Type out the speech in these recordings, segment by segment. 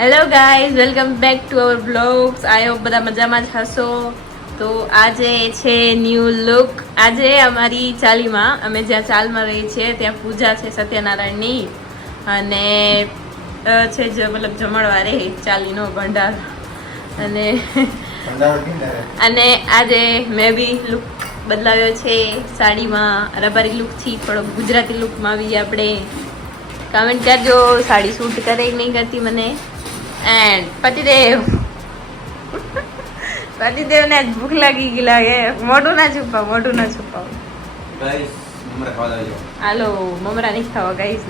Hello guys, welcome back to our blogs. I hope બધા મજામાં જ હશો. તો આજે છે ન્યૂ લુક. આજે અમારી ચાલીમાં, અમે જ્યાં ચાલમાં રહી છીએ ત્યાં પૂજા છે સત્યનારાયણની, અને છે મતલબ જમણવારે ચાલીનો ભંડાર. અને આજે મેં બી લુક બદલાવ્યો છે સાડીમાં, રબારી લુકથી થોડો ગુજરાતી લુકમાં આવી આપણે. કમેન્ટ કરજો સાડી શૂટ કરે કે નહીં કરતી મને. એન્ડ પતિદેવને આજ ભૂખ લાગી ગઈ લાગે. મોઢું ના છુપાવ. હાલો, મમરા નહીં ખાવા ગાઈઝ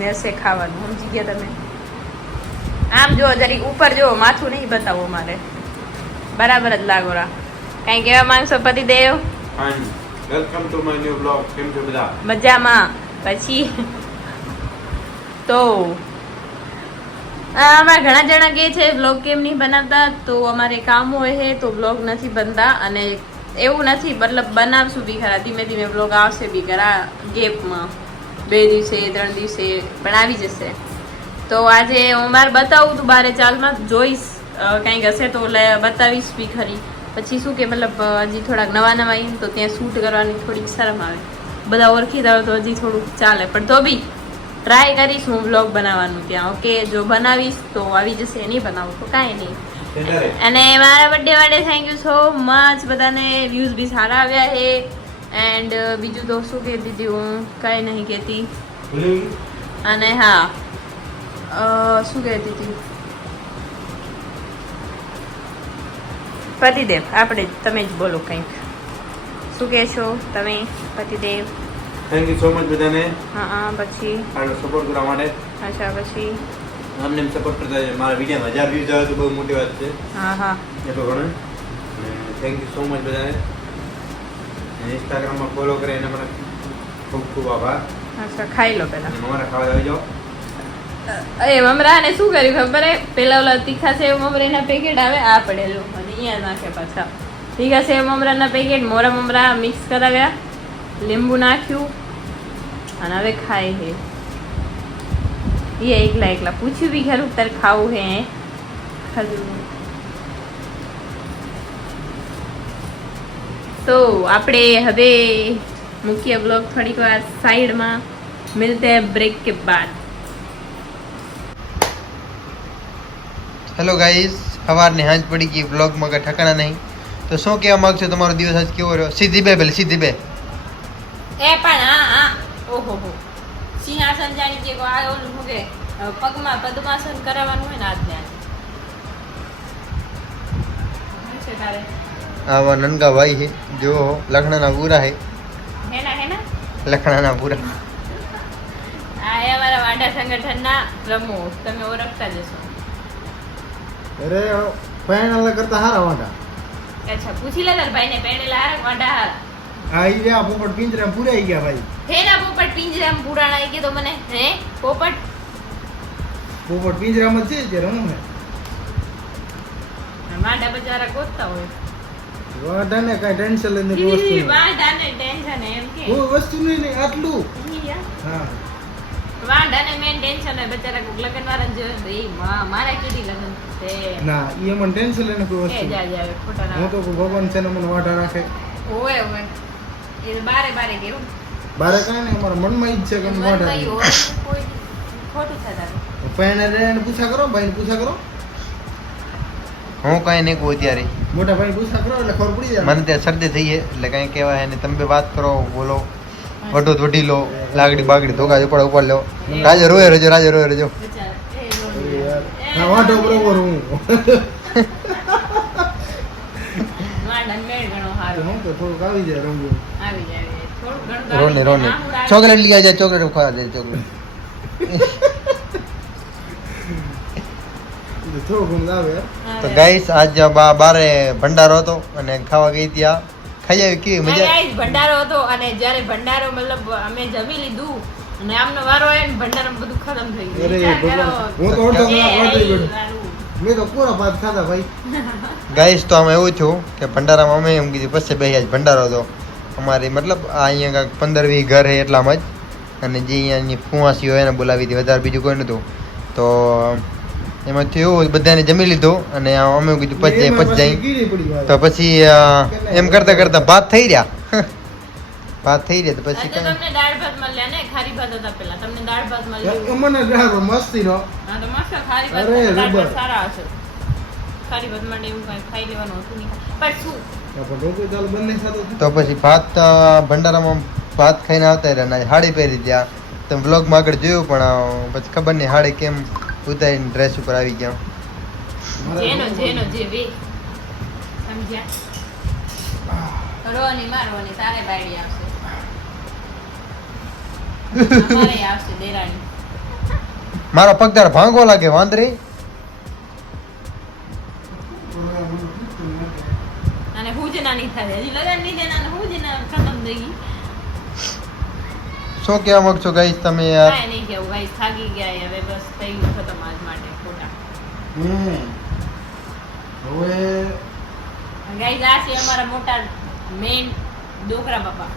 ને હશે ખાવાનું, સમજી ગયા તમે. આમ જો જરી ઉપર જો, માથું નહીં બતાવો મારે, બરાબર જ લાગો રા. કઈ કહેવા માંગશો પતિદેવ? Welcome to my new blog. કેમ છો બધા? મજામાં. પછી તો અમારા ઘણા જણા કહે છે વ્લોગ કેમ નહીં બનાવતા, તો અમારે કામ હોય છે તો વ્લોગ નથી બનતા. અને એવું નથી, મતલબ બનાવશું બી ખરા, ધીમે ધીમે વ્લોગ આવશે બી ખરા ગેપમાં, 2 દિવસે 3 દિવસે પણ આવી જશે. તો આજે હું મારે બતાવું તું બારે ચાલમાં જોઈશ, કંઈક હશે તો બતાવીશ બી ખરી. પછી શું કે મતલબ હજી થોડાક નવા આવીને તો ત્યાં શૂટ કરવાની થોડીક શરમ આવે, બધા ઓળખીતા હોય તો હજી થોડુંક ચાલે, પણ તો બી ટ્રાય કરીશ હું વ્લોગ બનાવવાનું ત્યાં. ઓકે, જો બનાવીશ તો આવી જશે, નહીં બનાવું તો કાંઈ નહીં. અને મારા બર્થડે માટે થેન્ક યુ સો મચ બધાને. વ્યૂઝ બી સારા આવ્યા છે. એન્ડ બીજું તો શું કહેતી હતી હું, કાંઈ નહીં કહેતી. અને હા, શું કહેતી હતી, પતિદેવ આપણે તમે જ બોલો કંઈક. શું કહેશો તમે પતિદેવ? થેન્ક યુ સો મચ બધાને. હા, પછી આનો સપોર્ટ કરવા માટે. અચ્છા, પછી અમને સપોર્ટ કરતા જાય. મારા વિડીયોમાં 1000 વ્યૂઝ આવે તો બહુ મોટી વાત છે. હા એટલો ઘણો. થેન્ક યુ સો મચ બધાને. ઇન્સ્ટાગ્રામમાં ફોલો કરે એના માટે ખૂબ ખૂબ આભાર. અચ્છા, ખાઈ લો પહેલા. અમારા ખાવા આવી જાઓ. મમરાને શું કર્યું ખબર હે? પેલા ઓલા તીખા સેવ મમરાના પેકેટ આવે, આ પડેલું, અને અહીંયા નાખે પાછા તીખા સેવ મમરાના પેકેટ. મોરા મમરા મિક્સ કરાવ્યા, લીંબુ નાખ્યું, અને હવે ખાય હે. એ એકલા પૂછ્યું બી ખરું તારે ખાવું હે? ખાધું. તો આપણે હવે મૂકીએ બ્લોગ થોડીક વાર સાઈડમાં. મિલતે હૈ બ્રેક કે બાદ. હેલો ગાઈઝ, સવારની હાંજ પડી ગઈ, વ્લોગમાં કંઈ ઠકાણા નહીં. તો શું કહેવા માગશો? તમારો દિવસ આજ કેવો રહ્યો? સીધી બે એ પણ હા ઓહો સિંહાસન જાણી કે આ ઓલું શું કે પગમાં પદ્માસન કરાવવાનું હોય ને આજને આજ. આવા નનકા ભાઈ છે જો, લખણાના પૂરા છે. હેના લખણાના પૂરા. આ એ અમારા વાડા સંગઠનના પ્રમુખ, તમે ઓળખતા જશો. અરે ફાઇનલ કરતા હારા વાંડા. અચ્છા, પૂછી લે તાર ભાઈને પેણેલા હારા વાડા હારા. આ ઈ રહ્યા પોપટ પિંજરામાં પૂરાઈ ગયા ભાઈ. હેના પોપટ પિંજરામાં પુરાણા કે તો મને હે પોપટ પિંજરામાં છે જે રમું ને. વાડા બજારા ગોતતા હોય. વાંડાને કઈ ટેન્શન લઈને કોઈ વસ્તુ નહીં. વાડાને ટેન્શન એમ કે કોઈ વસ્તુ નહીં આટલું. હા, વાડાને મેન ટેન્શન હોય બચારા કોક લગન વાળા જોયું તો એ મારા કેડી લગન છે ના ઈ મને ટેન્શન લઈને કોઈ એ વસ્તુ જા ખોટા ના હું તો ભગવાન છે ને મને વાંઢા રાખે. ઓય એ બારે કેવું બારે કાંઈ નહીં, અમારા મનમાં ઈ જ છે કે મને વાંઢા રાખે. કોઈ ખોટું છે તારું. ફાઇનલ એને પૂછા કરો, ભાઈને પૂછા કરો. હું કાંઈ નહીં કહું અત્યારે, મોટા ભાઈ પૂછા કરો એટલે ખબર પડી જાય. મને ત્યાં શરદી થઈ છે એટલે કાંઈ કહેવાય નહીં. તમે વાત કરો, બોલો, વઢો વઢી લો, લાગડી બાગડી ધોકા ઉપાડ લો. રાજે રોય રહેજો. હા, વાંઢો બરોબર હું. વાડાને મેળ ઘણો હારો હું તો થોડુંક આવી જાય રમવું. આવી જાય થોડું ઘણું રોને ચોકલેટ લઈ જાય, ચોકલેટ ખાવા દે. ચોકલેટ થોડું ઘણું આવે. તો ગાઈસ આજ બારે ભંડારો હતો અને ખાવા ગઈ ત્યાં ખાઈ આવી. કેવી મજા? ગાઈસ ભંડારો હતો, અને જ્યારે ભંડારો મતલબ અમે જમી લીધું અને આમનો વારો આવ્યો ને ભંડારામાં બધું ખતમ થઈ ગયું. અરે ભગવાન, હું તો અડધો કલાક વાંઢી ગયો. મેં તો પૂરા ભાત ખાધા ભાઈ. ગાઈસ તો આમાં એવું થયું કે ભંડારામાં અમે એમ કીધું પછી બે આજ ભંડારો હતો અમારી, મતલબ આ અહીંયા કાંઈક 15-20 ઘર છે એટલામાં જ, અને જે અહીંયાની ફુવાસીઓ એને બોલાવી હતી, વધારે બીજું કોઈ નહોતું. તો એમાં થયું બધાને જમી લીધું અને અમે કીધું પછી જાય પછી જાય ગીરી પડી તો પછી એમ કરતા કરતા ભાત થઈ રહ્યા ભાત થઈ રહ્યા તો પછી આજે તમને દાળ ભાત મળ્યા ને ખારી ભાત હતા પેલા તમને દાળ ભાત મળ્યા મને ડર મસ્તી નો હા તો મસ્ત ખારી ભાત અરે, દાળ ભાત રબર. સારા હશે ખારી ભાત માટે એવું કઈ ખાઈ લેવાનું હતું નહીં પણ શું પણ ઢોકળી દાળ બંને સાથે તો પછી ભાત ભંડારામાં ભાત ખાઈને આવતા રહ્યા અને હાડી પહેરી ગયા તમે વ્લોગમાં આગળ જોયું પણ પછી ખબર નહીં હાડી કેમ ઉતારીને ડ્રેસ ઉપર આવી ગયા જેનો જે વે સમજ્યા રોની મારવાની તારે બાયડી આવશે અમારે આવશે દેરાણી મારો પગદાર ભાંગો લાગે વાંદરી અને હું જ નાની થાય હજી લગન નહીં દેના હું જ ના ખતમ થઈ ગઈ શું કહેવા માંગશો ગાઈસ તમે યાર કાંઈ નહીં કેવું ગાઈસ થાકી ગયા હવે બસ થઈ ગયું ખતમ આજ માટે ખોટા હવે ગાઈસ આ છે અમારા મોટા મેઇન ડોકરા બાપા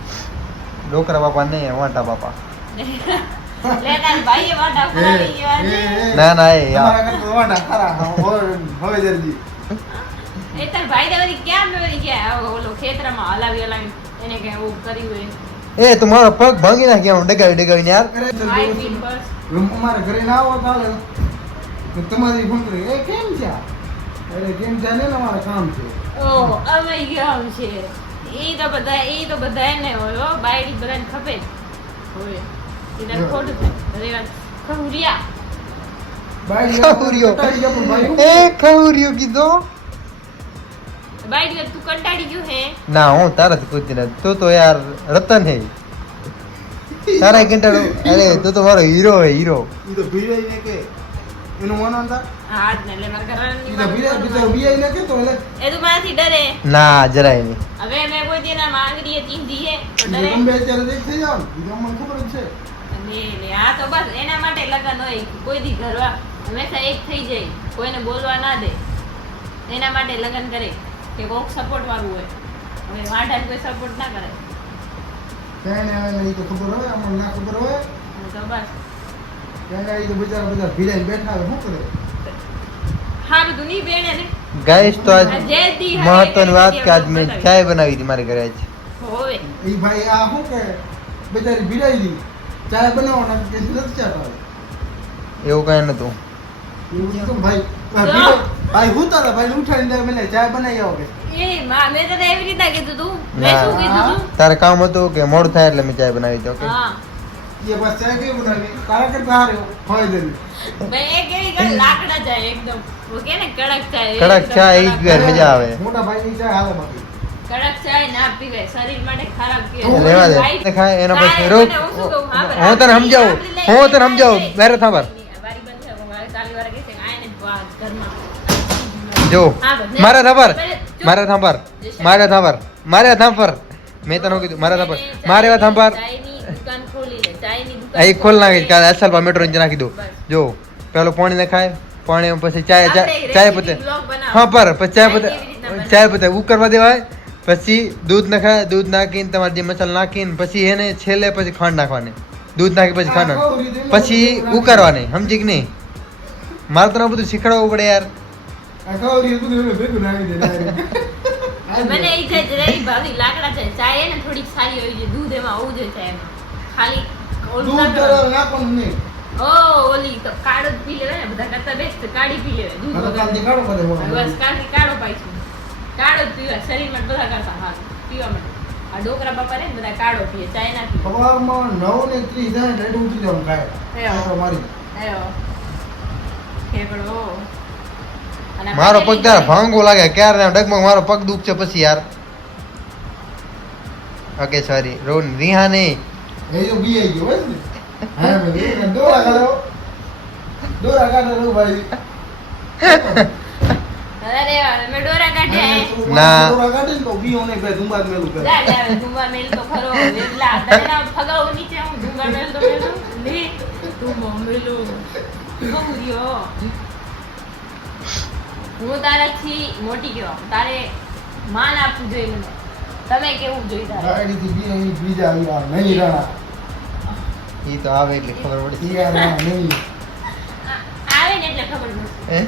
ડોકરા બાપા નહીં વાંટા બાપા લેના ભાઈએ વાડા ઉડાવી ગયા છે ના ના એ યાર અમારા કરતા વાટા ખરા હવે જલ્દી એ તાર ભાઈ ને વળી ક્યાં મેળી ગયા ઓલો ખેતરમાં હલાવી એને કઈ એવું કર્યું હોય એ તમારો પગ ભાંગી નાખ્યા હું ડગાવી યાર ભાઈ પીન બસ અમારે ઘરે ના આવો તાલે તો તમારી ફોન કરી એ કેમ છે અરે કેમ છે ને અમારે કામ છે ઓહ અમે ગયા છે એ તો બધા એને હોય હો બાયડી બધાને ખપે જ હોય એ તારે ખોટું છે અરે વાત ખહુરિયા ખહુરિયો. એ ખહુરિયો કીધો બાયડી તું કંટાળી ગયું હે ના હું તારાથી પૂછતી નથી તું તો યાર રતન હે તારા કંટાળો અરે તું તો મારો હીરો હે હીરો ઈ તો ભીડાઈ ને કે એનું મન હતા હાથ ને એટલે મારા ઈ તો ઘરના ભીડાઈ ને કે તો એટલે એ તું મારાથી ડરે ના જરાય નહીં હવે મેં કોઈ દિના માંગરી ચીંધી હે તો ડરે ગમે અત્યારે દેખ થઈ જાવ ઈ તો મને ખબર જ છે ને આ તો બસ એના માટે લગન હોય કોઈ દી ઘરવા હંમેશા એક થઈ જાય કોઈને બોલવા ના દે એના માટે લગન કરે કે કોક સપોર્ટ વાળું હોય હવે વાંઢાને કોઈ સપોર્ટ ના કરે કાંઈ ને આવે ઈ તો ખબર હોય અમને ના ખબર હોય તો બસ કાંઈ ઈ તો બિચારા બધા ભીડાઈ બેઠા હોય શું કરે હારું તું નહીં બેણે ને ગાઈસ તો આજ જે દી મહત્વની વાત કે આજ મેં ચાય બનાવી હતી મારી ઘરે આજ હોવે ઈ ભાઈ આ શું કે બિચારી ભીડાઈ દી ચાય બનાવવાના કે નથી ચાટવા એવું કઈ નતું એવું તો ભાઈ ભાઈ હું તારા ભાઈ ઉઠાડીને દે મને ચાય બનાવી આવો કે એ માં મેં તને એવી રીતે કીધું તું મેં શું કીધું તું તારે કામ હતું કે મોડું થાય એટલે મેં ચાય બનાવી હતી ઓકે હા ये बस चाय के बनानी तारा कर बाहर હોય દે ભાઈ એ કેવી કરે લાકડા જાય એકદમ वो કે ને કડક ચાય કડક ચાય ઈ જ પીવાની મજા આવે મોટા ભાઈ ની ચાય હાલે બાકી કડક ચાય ના પીવે શરીર માટે ખરાબ કે લેવા દે ખાય એના પછી રોજ હું તને સમજાવું મેરે થાંભર જો મારા થાંભર મેં તને કીધું મારા થાંભર મારે વાત થાંભર અહીં ખોલ નાખી કાલે અસલ પર મેટ્રો નીચે નાખી દો જો પેલો પાણી ને ખાય પાણી પછી ચાય પતે હા પર પછી ચાય પતે ઉકળવા દેવાય પછી દૂધ નખાય દૂધ નાખીને તમારે જે મસાલો નાખીને પછી એને છેલ્લે પછી ખાંડ નાખવાની દૂધ નાખી પછી ખાંડ પછી ઉકાળવાની સમજી કે નહીં મારે તો બધું શીખવાડવું પડે યાર આ કૌરી બધું ભેગું નાખી દે મને ઈ છે જરા ભાવી લાકડા છે ચાય એને થોડીક સારી હોય છે દૂધ એમાં હોવું જોઈએ ચાયમાં ખાલી ઓલું દૂધ ના તો નાખવાનું નહીં ઓ ઓલી તો કાળો જ પી લેવાય ને બધા કરતા બેસ્ટ કાળી પી લેવાય દૂધ હવે વગર કાલથી કાઢો બધે મોટા બસ કાળી કાળો પાઈશું કાળો જ પીવાય શરીર માટે બધા કરતા હાથ પીવા માટે આ ડોકરા બાપા રે ને બધા કાળો પીએ ચાય ના પીએ સવારમાં 9:30 જાય રેડ ઉઠી જવાનું કાય એવો. મારી એવો ખેકડો અને મારો પગ તારા ભાંગો લાગે ક્યારે ડગમગ મારો પગ દુખશે પછી યાર ઓકે સોરી રોન રિહા નહીં એ જો બી આવી ગયો હોય ને હા મે દોરા કાઢો ભાઈ અરે મેં ડોરા કાઢ્યા હે. ના. દોરા કાઢીને તો બી ઓને બે ધુંબાદ મેલું કરે જા જા ધુંગા મેલ તો ખરો વેલા તને ફગાવ નીચે હું ધુંગા મેલ તો મેલું ને તું મેલું ગૌરીઓ હું તારાથી મોટી કેવા તારે માન આપવું જોઈએ મને તમે કેવું જોઈએ તારે ગાડીથી બી અહીં બીજા આવ્યા નહીં રાણા ઈ તો આવે એટલે ખબર પડે ઈ આ રાણા નહીં આવે ને એટલે ખબર પડશે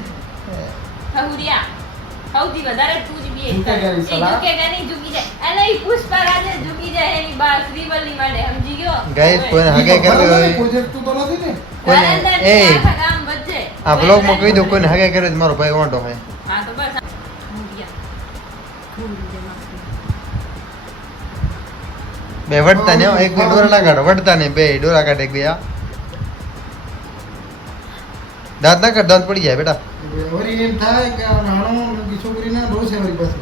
સૌથી વધારે તું જ બીએ ઝૂકે ગઈ એ સલાહ. ઝૂકેગા નહીં, ઝૂકી જાય અને ઈ પુષ્પા રાજે ઝૂકી જાય એની બા શ્રીવલ્લી માટે સમજી ગયો ગાઈસ કોઈને હગે ઈ તો કરવી બરાબર હોય પ્રોજેક્ટ તો નથી ને કોઈને તારા એ આખા ગામ વચ્ચે આ બ્લોગ માં કહી દો કોઈને હગે કરવી તો મારો ભાઈ વાંટો હે હા તો બસ હું ગયા. બે વડતા ને હો, એક બે ડોરા ના કાઢો વડતા ને બે ડોરા કાઢે એક બે આ દાંત ના કાઢ દાંત પડી જાય બેટા વળી એમ થાય કે આ નાનો નકી છોકરી ના રોશે વળી પાસે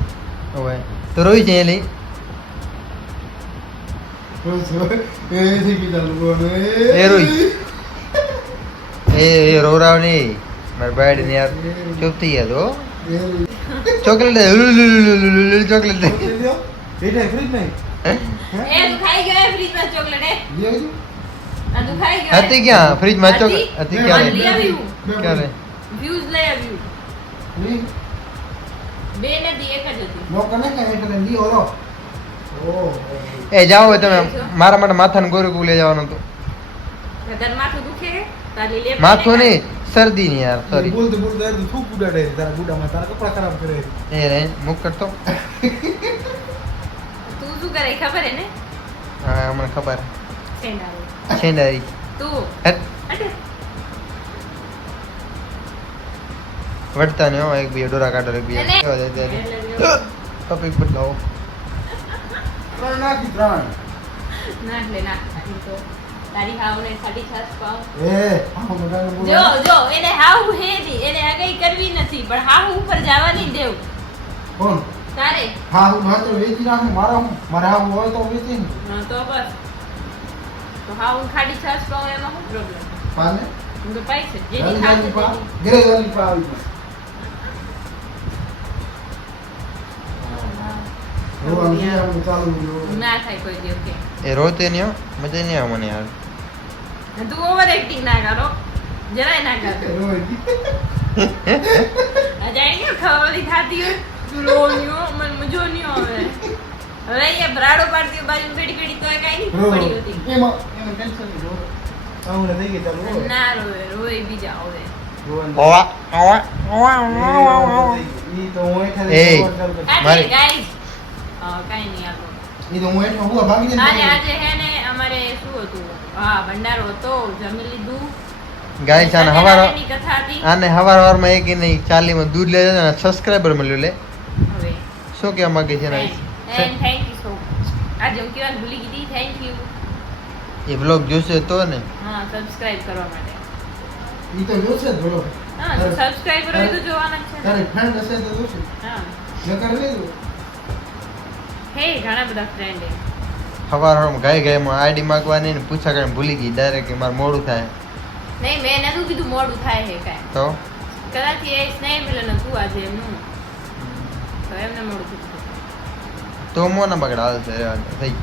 હવે તો રોઈ છે એલી રોશે એ થી કીધા લોકો એ રોઈ. એ રોરાવ નહીં મારી બાયડી ને યાર ચૂપ થઈ ગયા તો ચોકલેટ દે ચોકલેટ દે બેટા ફ્રીજ નહીં એ તું ખાઈ ગયો ફ્રીજમાં ચોકલેટ એ લેજો આ તું ખાઈ ગયો હતી ક્યાં ફ્રીજમાં ચોકલેટ હતી લઈ ક્યારે આવ્યું ક્યારે વ્યુઝ લઈ આવ્યું લી બે નથી એક જ હતી નોકર ને કે એટલે લી ઓરો ઓ એ જાઓ હવે તમે મારા માટે માથાનું ગોરું લઈ જવાનું હતું ઘર માથું દુખે તારી લે માથું નહીં શરદી નહીં યાર સોરી બોલતે બોલતે યાર તું થૂક ઉડાડે તારા ગુડામાં તારા કપડા ખરાબ કરે એ રે મુક કરતો તું શું કરે ખબર હે ને હા મને ખબર સેન્ડારો છેંડારી તું હટ અટે વટતા ને હો એક બે ડોરા કાઢો એક બે અને- કેવા દે દે ટોપિક બદલાવો ત્રણ નાખી ત્રણ ના એટલે ના ઈ તો તારી હાવને 6.5 પાઉં એ આમ બધાને બોલાવો. જો જો એને હાવ હે ની એને આગઈ કરવી નથી પણ હાવ ઉપર જવાની દેવ કોણ તારે હા હું માત્ર વેચી નાખું મારા હું મારે હા હોય તો વેચી ને હા, તો બસ તો હાવ 6.5 પાઉં એમાં શું પ્રોબ્લેમ પાને હું તો પૈસે જેની જલ્દી ખાતે જલ્દી પા તેની. ઘરે જલ્દી પા આવી જાય રોવાનું છે આપણે ચાલુ રહ્યું. ના થાય કોઈ દી ઓકે એ રોતે નહીં હો મજા નહીં આવે મને યાર તું ઓવર એક્ટિંગ ના કરો જરાય ના કરતો રોય. અજાય ને ખવાલી થાતી હોય તું રોન્યો મને મજો નહીં આવે હવે અહીંયા બ્રાડો પાડતી બાજુ બેડી બેડી તોય કાઈ રો. નહીં પડી હતી એમાં એમાં ટેન્શન નહીં રો. આવું થઈ ગઈ ચાલુ રો. ના રોવે રોવે બીજા આવે રોવાનું. ઓવા ઓવા ઓવા ઓવા ઓવા ઈ તો હું હેઠળ એ. સવાર ચાલુ કરી. મારી- ગાઈસ કાઈ નહીં આતો ઈ તો હું હેઠળ હુવા ભાગી જઈને આજે આજે હે ને અમારે શું હતું હા ભંડારો હતો જમી લીધું ગાય છે આને હવાર સત્યનારાયણની કથા હતી આને હવારમાં એક નહીં ચાલીમાં દૂધ લે છે ને સબસ્ક્રાઇબર મળ્યું લે હવે શું કહેવા માંગે છે એના એન્ડ વિશે? થેન્ક યુ સો મચ આજે હું કહેવાનું ભૂલી ગઈ હતી થેન્ક યુ એ બ્લોગ જોશે તો ને હા સબસ્ક્રાઇબ કરવા માટે ઈ તો જોશે જ બોલો. હા તો સબસ્ક્રાઇબર હોય તો જોવાના જ છે ને. તારે ફ્રેન્ડ હશે તો જોશે. હા નકર નહીં જો. હે ઘણા બધા ફ્રેન્ડ હે હવારમાં ગાયમાં આઈડી માંગવાની ને પૂછા કરીને ભૂલી ગઈ ડાયરેક્ટ કે મારે મોડું થાય નહીં મેં નતું કીધું મોડું થાય હે કાંઈ તો કદાચ એ સ્નેહ મિલન હતું આજે એમનું તો એમને મોડું કીધું તો મોના બગડ હાલશે થઈ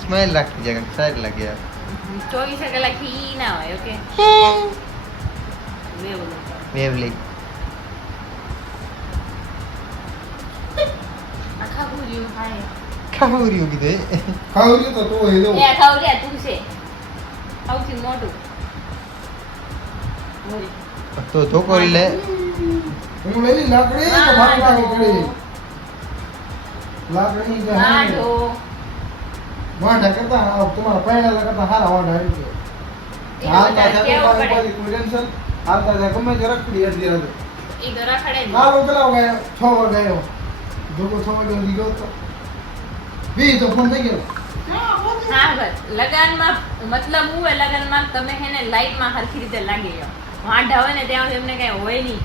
સ્માઈલ રાખી જાય સારી લાગે યાર 24 કલાક ઈ ના હોય ઓકે એવું વેવલી આખા પૂર્યું ખાય ખાવું રહ્યું કીધું એ. ખાવું છે તો તો એ જો. એ ખાવડિયા તું છે સૌથી મોટું મોરી. તો ધોકો લે હું લઈ લી લાકડી તો ભાગ લાગે કરી. લાકડી કે વાંઢો. વાંઢા કરતા આ તમારા પહેલા કરતા હારા વાંઢા આવી ગયા. એ હાલતા બધા જાય કેવું તો પડે? કોઈ ટેન્શન હાલતા જાય ગમે તે રખડી હતી આજે. ઈ તો રખડે જ. કાલો પેલા ગયો 6 વાગે આવ્યો જોકો 6 વાગે સુધી ગયો તો બી તો ફોન થઈ ગયો. હા બસ લગનમાં મતલબ હું હોય લગનમાં તમે હે ને લાઈટમાં હરખી રીતે લાગી જાઓ વાંઢા હોય ને ત્યાં સુધી એમને કઈ હોય નહીં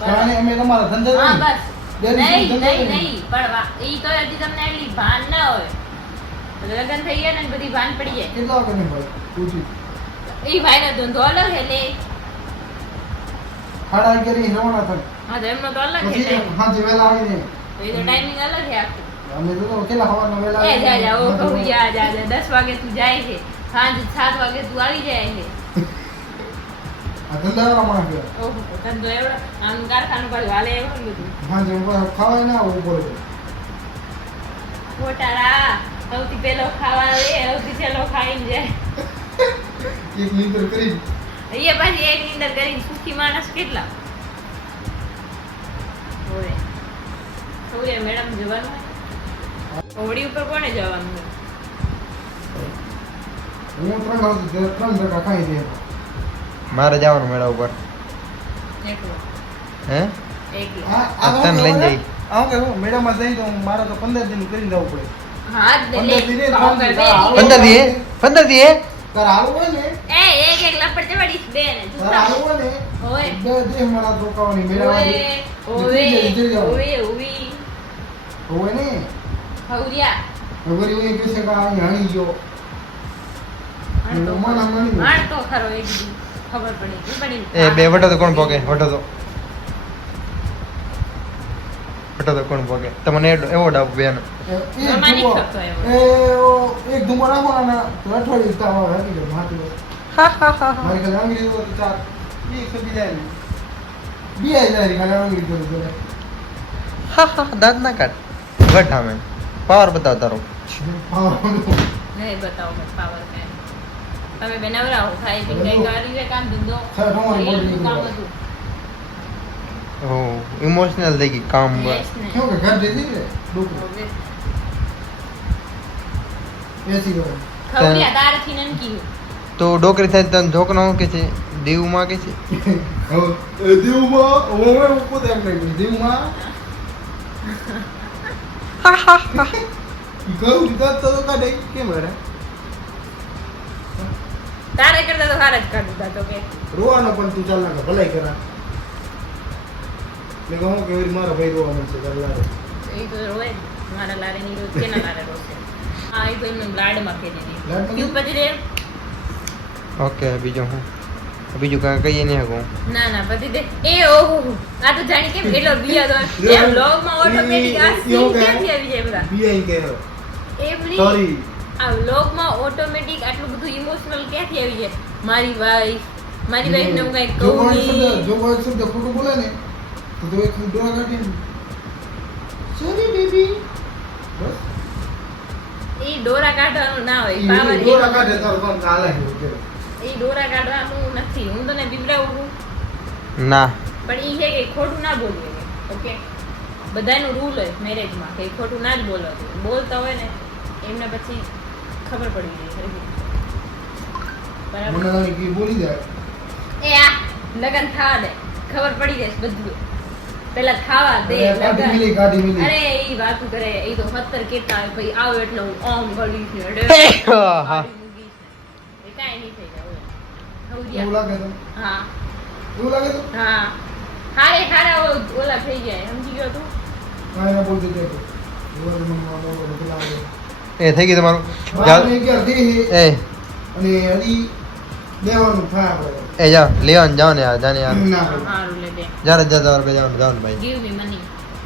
કારણ અમે તમારા ધંધે હા નહીં. બસ બે દિવસ નહીં ધંધે નહીં નહીં. નહીં પણ ઈ તો હજી તમને એટલી ભાન ના હોય લગન થઈ ગયા ને બધી ભાન પડી જાય કેટલા વાગે નહીં ભાઈ પૂછી ઈ ભાઈનો ધંધો અલગ હે લે ખાડા કરી રવાના થાય હા તો એમનો તો અલગ હે પછી time. હાંજે વહેલા આવીને તો ઈ તો ટાઈમિંગ અલગ હે આખું અમે તો કેટલા સવારના વહેલા એ જા જા ઓ આવીને કહું જા જા જા 10 વાગે તું જાય છે સાંજ 7 વાગે તું આવી જાય છે આ ધંધાવાળા માણસ છે. ઓહો ધંધો એવડો આમ કારખાનું પડ્યું હાલે એવડું બધું હાંજે ખાવાય ના આવું પડે ખોટારા સૌથી પહેલો ખાવા આવે સૌથી પહેલો ખાઈને જાય એક નીંદર કરી એ પાછી એક નીંદર કરીને સુખી માણસ કેટલા હોય સૌર્ય મેડમ જવાનું હોય હોળી ઉપર કોને જવાનું હોય હું 3 ટકા ખાઈ દે મારે જવાનું મેળા ઉપર એકલો હે એકલો આ તને લઈને જઈ આવું કે હું મેળામાં જઈ તો મારે તો 15 દિન કરી જવું પડે હા જ દે 15 દિને કામ કર બે 15 દીએ 15 દીએ તાર આવું હોય ને એક લપડ જવાડીશ બે ને તાર આવું હોય ને હોય બે દે મારા રોકાવાની મેળામાં ઓવે ઓવે હોય ને હૌરિયા ખબર એવું કે છે કે આ હાણી ગયો માર તો ખરો એક દી ખબર પડી એ બે વટો તો કોણ પોકે વટો તો કોણ પોકે તમને એવો ડાઉટ બેન એક ધુમો રાખો ને તો અઠવાડિયું તાવ આવે હકી જાય માટી મારી ખાલી અંગ્રેજી તો ચાર બી સબી જાય ને બી આઈ જાય ખાલી અંગ્રેજી તો બોલે દાંત ના કાઢ વટ આમે પાવર બતાવ તારો નહીં બતાવો મત પાવર કાઈ તમે બનાવરાઓ ખાઈ પી કઈ કરી રે કામ ધંધો સર તમારી બોડી કામ નીકળે હતું ઓ ઇમોશનલ થઈ ગઈ કામ Yes ને. કેવું કે ઘર જઈ નીકળે ડોકરો હવે એસી ગયો ખવડિયા તારથી નનકી તો ડોકરી થાય તને ઢોકનો કે છે દીવમાં કે છે હવે દીવમાં હું પોતે એમ કહી દીવમાં કહું વિકાસ તો કાઢે કેમ રે તારે કરતા તો હાર જ કાઢું તા તો કે રોવાનો પણ તું ચાલ ના ભલાઈ કરા મેં કહું કે મારા ભાઈ રોવાનો છે ચાલ લાડે એ તો રોય જ. મારા લારે ની રોજ કેના લારે રોશે હા એ તો એમને લાડમાં ફેરી દે લાડમાં યુ પછી રે ઓકે બીજું હું બીજું કાંઈ કહીએ નહીં શકું ના ના પછી દે એ ઓહો આ તો જાણી કેમ એટલો બિયા તો એમ વ્લોગમાં ઓટોમેટિક આ સીન ક્યાંથી આવી જાય બધા પીઆઈ કહે એ બધી સોરી આ વ્લોગમાં ઓટોમેટિક આટલું બધું ઇમોશનલ ક્યાંથી આવી જાય મારી વાઈફ ને હું કઈ કહું નહીં જો કોઈ શબ્દ ખોટું બોલે ને તો એક ડોળા કાઢીને સોરી બેબી બસ એ ડોરા કાઢવાનું ના હોય ઈ પાવર ડોળા કાઢે તારો કોણ ચાલે છે એ ડોરા કાઢવાનું નથી હું તને બીવડાવું છું ના પણ ઈ છે કે ખોટું ના બોલવું એને. ઓકે બધાનો રૂલ હોય મેરેજમાં કે ખોટું ના જ બોલવાનું બોલતા હોય ને એમને પછી ખબર પડી જાય બરાબર મને લાગે કે બોલી જાય એ આ લગન થવા દે ખબર પડી જાય બધું પેલા ખાવા દે કાઢી લગન મિલી અરે ઈ વાતું કરે ઈ તો 17 કેટલા આવે ભાઈ આવો એટલે હું ઓમ ગળી છે અડે હા. એ કાઈ નહીં થઈ જાય એવું હવે લાગે તો હા એવું લાગે તો હા હારે હારા ઓલા થઈ જાય સમજી ગયો તું કાંઈ ના બોલતી જાય તો એવું મને બધું લાગે એ થઈ ગયું તમારું બાર ને 11 દે એ અને હજી લેવાનું થાય આપણે એ જાઓ લેવાનું જાઓ ને યાર જાને યાર ના હારું લે દે જ્યારે જતા વાર જવાનું જાઓ ને ભાઈ ગીવ મી મની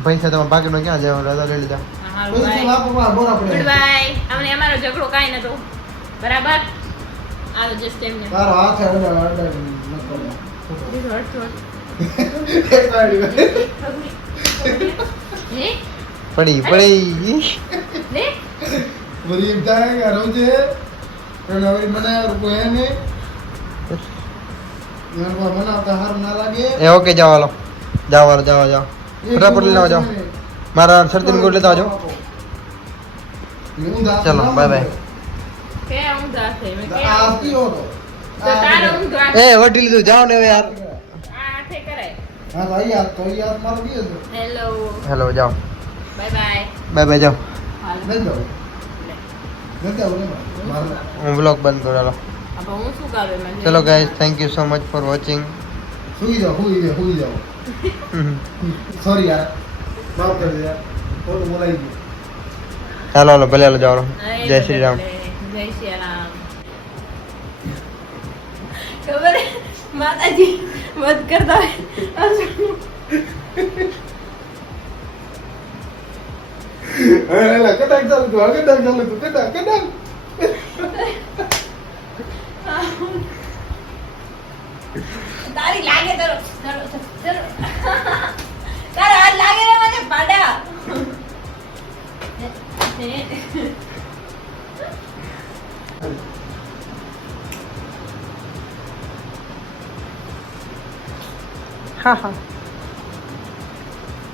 પૈસા તમારા પાકીટમાં ક્યાં જવાનું રહેતા લઈ લીધા હારું પૈસા બાય લાપો માં બોરા ગુડ પડે બાય અમને અમારો ઝઘડો કાઈ નતો બરાબર આલો જસ્ટ એમને તારો હાથ અડા અડા ન હે પડી પડી લે બરી એમ થાય કે રોજે અને હવે બનાવ્યા કોઈ હે ને યાર વા બનાવતા હાર ના લાગે એ ઓકે જાઓ હાલો જાઓ હાલો જાઓ જાઓ ફટાફટ લઈ આવો જાઓ મારા શરતીન ગોળ લેતા આવજો ચલો બાય બાય કે ઊંધા છે મે કે આ પીઓ તો તો તારો ઊંધા એ વટી લીધું જાઓ ને હવે યાર આ થે કરાય હા તો યાર મારો બી હતો હેલો હેલો જાઓ બાય બાય બાય બાય જાઓ હાલ નહીં જાવ નથી આવું ને મારો હું બ્લોગ બંધ કરું હાલો अब હું શું કરું મને ચલો guys thank you so much for watching સુઈ જાઓ સોરી યાર માફ કરી દે યાર થોડું બોલાઈ ગયું ચાલો હાલો ભલે હાલો જાઓ જય શ્રી રામ જય શ્રી રામ ખબર હે? માતાજી મત કરતા હોય અરે કટાક ચાલુ તું કટાક તારી લાગે તારો તારો હાથ લાગે રે મને પાડા હા હા